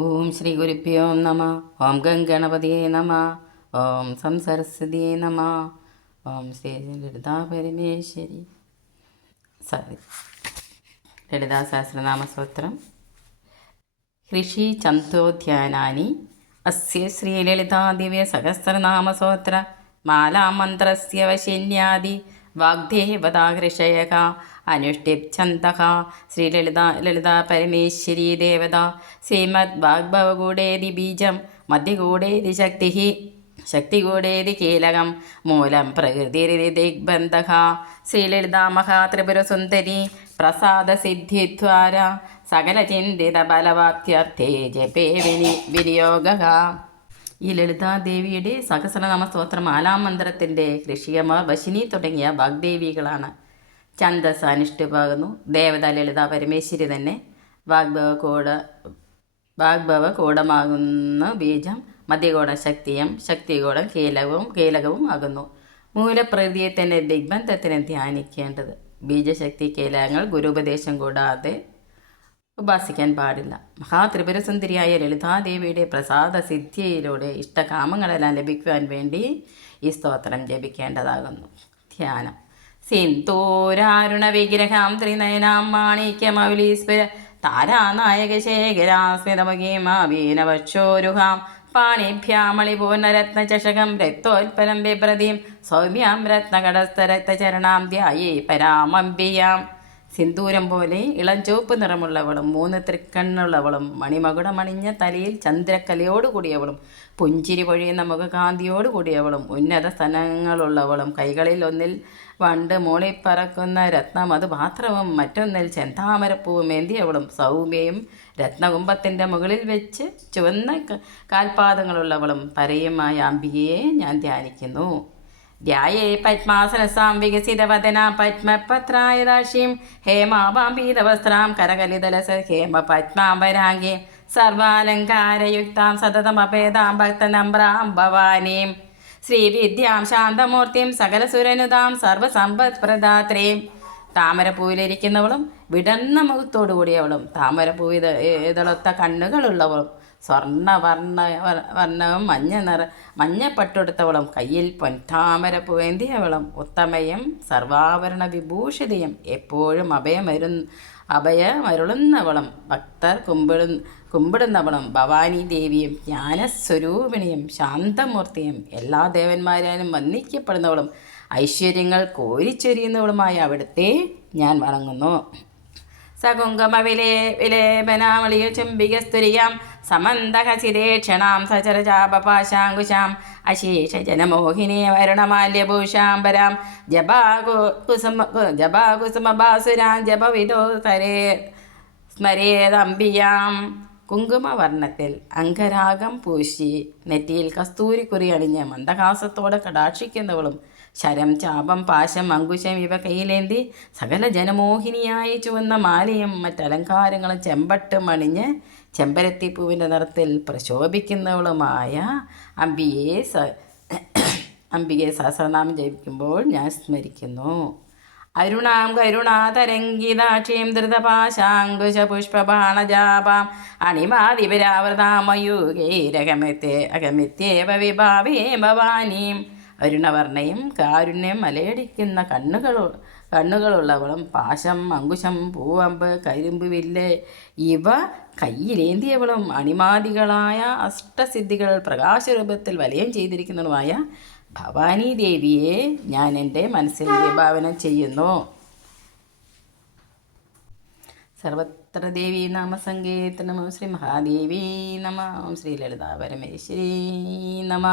ഓം ശ്രീ ഗുരുഭ്യോ നമ. ഓം ഗംഗണപതിയെ നമ. ഓം സംസരസ്വതിയെ നമ. ഓം ശ്രീ ലളിതാ പരമേശ്വരി. ലളിതാ സഹസ്രനാമസ്തോത്രം. ഋഷി ചന്തോധ്യാനാനി അസ്യ ശ്രീലളിതാ ദിവ്യ സഹസ്രനാമസ്തോത്ര മാലാമന്ത്രസ്യ വശിന്യാദി വാഗ്ദേവതാഹൃഷയക അനുഷ്ഠിപ്ഛന്തഃ ശ്രീലളിതാ പരമേശ്വരീ ദേവത. ശ്രീമദ് വാഗ്ഭവകൂടേതി ബീജം മധ്യകൂടേതി ശക്തികൂടേതി കീലകം മൂലം പ്രകൃതിരിതി ദിഗ്ബന്ധഃ. ശ്രീലളിതാ മഹാത്രിപുരസുന്ദരി പ്രസാദസിദ്ധിദ്വാര സകലചിന്തിത ബലവാപ്ത്യർത്ഥേ ജപേ വിനിയോഗഃ. ഈ ലളിതാദേവിയുടെ സഹസ്രനാമ സ്തോത്രം നാലാം മന്ത്രത്തിൻ്റെ ഋഷിയമ്മ വശിനി തുടങ്ങിയ വാഗ്ദേവികളാണ്. ഛന്ദസ് അനുഷ്ഠിപ്പാകുന്നു. ദേവത ലളിതാ പരമേശ്വരി തന്നെ. വാഗ്ഭവ കൂടമാകുന്ന ബീജം, മധ്യകൂടം ശക്തികൂടം കീലകവും ആകുന്നു. മൂലപ്രകൃതിയെ തന്നെ ദിഗ്ബന്ധത്തിന് ധ്യാനിക്കേണ്ടത്. ബീജശക്തി കീലകങ്ങൾ ഗുരുപദേശം കൂടാതെ ഉപാസിക്കാൻ പാടില്ല. മഹാത്രിപുരസുന്ദരിയായ ലളിതാദേവിയുടെ പ്രസാദ സിദ്ധിയിലൂടെ ഇഷ്ടകാമങ്ങളെല്ലാം ലഭിക്കുവാൻ വേണ്ടി ഈ സ്തോത്രം ജപിക്കേണ്ടതാകുന്നു. ധ്യാനം. സിന്ദൂരാരുണ വിഗ്രഹാം ത്രിനയനാം മാണിക്യമൗലീസ്വര താരാനായക ശേഖരാസ്മിതമുഖീമാവീനവക്ഷോരുഹാം പാണിഭ്യാമളിപൂർണരത്നചഷകം രക്തോൽപലം ബിഭ്രതീം സൗമ്യാം രത്നകടസ്ഥരക്തചരണാം ധ്യായേ പരാമംബിയാം. സിന്ദൂരം പോലെ ഇളം ചുവപ്പ് നിറമുള്ളവളും 3 തൃക്കണ്ണുള്ളവളും മണിമകുടമണിഞ്ഞ തലയിൽ ചന്ദ്രക്കലയോടുകൂടിയവളും പുഞ്ചിരി പൊഴിയുന്ന മുഖകാന്തിയോടുകൂടിയവളും ഉന്നത സ്ഥലങ്ങളുള്ളവളും കൈകളിൽ ഒന്നിൽ വണ്ട് മൂളിപ്പറക്കുന്ന രത്നമധുപാത്രവും മറ്റൊന്നിൽ ചെന്താമരപ്പൂവും ഏന്തിയവളും സൗമ്യയും രത്നകുംഭത്തിൻ്റെ മുകളിൽ വെച്ച് ചുവന്ന കാൽപാദങ്ങളുള്ളവളും പരയുമായ അംബികയെ ഞാൻ ധ്യാനിക്കുന്നു. ധ്യായേ പത്മാസനസാം വികസിതവദനാം പത്മപത്രായദാക്ഷിം ഹേമാഭാംബീതവസ്ത്രാം കരകലിതലസ ഹേമ പത്മാംബരാംഗീം സർവാലങ്കാരയുക്താം സതതമപേതാം ഭക്തനമ്രാം ഭവാനീം ശ്രീവിദ്യാം ശാന്തമൂർത്തിം സകലസുരനുതാം സർവസമ്പത്പ്രദാത്രീം. താമരപ്പൂവിലിരിക്കുന്നവളും വിടർന്ന മുഖത്തോടു കൂടിയവളും താമരപ്പൂവിതളൊത്ത കണ്ണുകളുള്ളവളും വർണ്ണവും മഞ്ഞപ്പട്ടെടുത്തവളും കയ്യിൽ പൊൻതാമരപ്പൂവേന്തിയവളും ഉത്തമയും സർവാഭരണ വിഭൂഷിതയും എപ്പോഴും അഭയമരുളുന്നവളും ഭക്തർ കുമ്പിടുന്നവളും ഭവാനി ദേവിയും ജ്ഞാനസ്വരൂപിണിയും ശാന്തമൂർത്തിയും എല്ലാ ദേവന്മാരാലും വന്ദിക്കപ്പെടുന്നവളും ഐശ്വര്യങ്ങൾ കോരിച്ചൊരിയുന്നവളുമായ അവിടുത്തെ ഞാൻ വണങ്ങുന്നു. സകുങ്കുമവിലേപനാമളിയ ചുംബികസ്തുരിയാം സമന്തഹസിതേക്ഷണാം സചരചാപപാശാങ്കുശാം അശേഷജനമോഹിനീ വരുണമാല്യഭൂഷാംബരാം ജപാകുസുമഭാസുരാം ജപവിദോ സ്മരേതംബിയാം. കുങ്കുമവർണ്ണത്തിൽ അംഗരാഗം പൂശി നെറ്റിയിൽ കസ്തൂരിക്കുറി അണിഞ്ഞ് മന്ദഹാസത്തോടെ കടാക്ഷിക്കുന്നവളും ശരം ചാപം പാശം അങ്കുശം ഇവ കയ്യിലേന്തി സകല ജനമോഹിനിയായി ചുവന്ന മാലയും മറ്റലങ്കാരങ്ങളും ചെമ്പട്ടും അണിഞ്ഞ് ചെമ്പരത്തിപ്പൂവിൻ്റെ നിറത്തിൽ പ്രശോഭിക്കുന്നവളുമായ അംബികയെ സഹസ്രനാമം ജപിക്കുമ്പോൾ ഞാൻ സ്മരിക്കുന്നു. അരുണാം കരുണാതരംഗിതാക്ഷിം ധൃതപാശാങ്കുശപുഷ്പബാണജാപാം അണിമാതിപരാവൃതാമയൂകൈരകമിത്യേവ വിഭാവേ ഭവാനീം. അരുണവർണ്ണയും കാരുണ്യം മലയടിക്കുന്ന കണ്ണുകളുള്ളവളും പാശം അങ്കുശം പൂവമ്പ് കരിമ്പ് വില്ല് ഇവ കയ്യിലേന്തിയവളും അണിമാദികളായ അഷ്ടസിദ്ധികൾ പ്രകാശരൂപത്തിൽ വലയം ചെയ്തിരിക്കുന്നതുമായ ഭവാനി ദേവിയെ ഞാൻ എൻ്റെ മനസ്സിൽ വിഭാവനം ചെയ്യുന്നു. സർവത്ര ദേവീ നാമസങ്കീർത്തനം. ശ്രീ മഹാദേവീ നമ. ശ്രീ ലളിതാ പരമേശ്വരീ നമ.